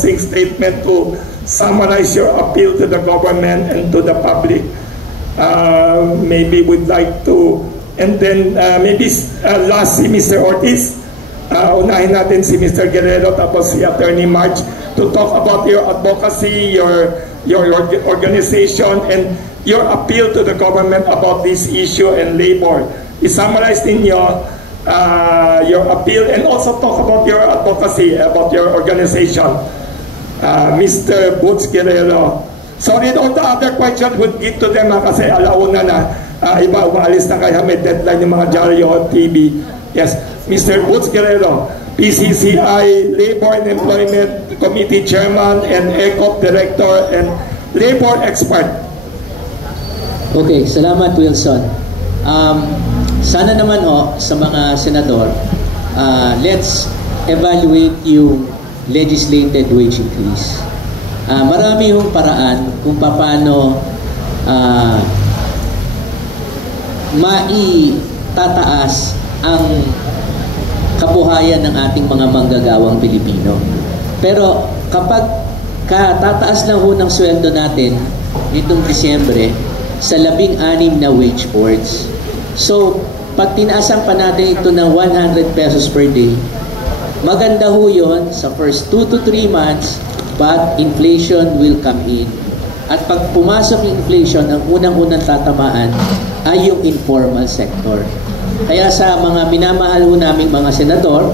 closing statement to summarize your appeal to the government and to the public. Maybe we'd like to, and then maybe last si Mr. Ortiz, unahin natin si Mr. Guerrero tapos si Attorney March to talk about your advocacy, your organization, and your appeal to the government about this issue and labor. I-summarize ninyo your appeal and also talk about your advocacy, about your organization. Mr. Butch Guerrero. Sorry, all the other questions would give to them kasi alauna na. Iba, umaalis na kaya may deadline yung mga Diaryo TV. Yes, Mr. Butch Guerrero, PCCI Labor and Employment Committee Chairman and ECOP Director and Labor Expert. Okay, salamat Wilson. Sana naman sa mga senador, let's evaluate yung legislated wage increase. Marami yung paraan kung paano maitataas ang kabuhayan ng ating mga manggagawang Pilipino. Pero kapag tataas lang ho ng sweldo natin nitong Disyembre sa 16 na wage boards, so pag tinaasan pa natin ito ng 100 pesos per day, maganda ho yun sa first 2 to 3 months, but inflation will come in. At pag pumasok yung inflation, ang unang-unang tatamaan ay yung informal sector. Kaya sa mga minamahal ho naming mga senador,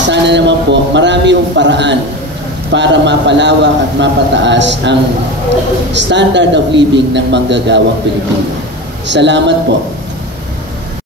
sana naman po marami yung paraan para mapalawak at mapataas ang standard of living ng manggagawang Pilipino. Salamat po.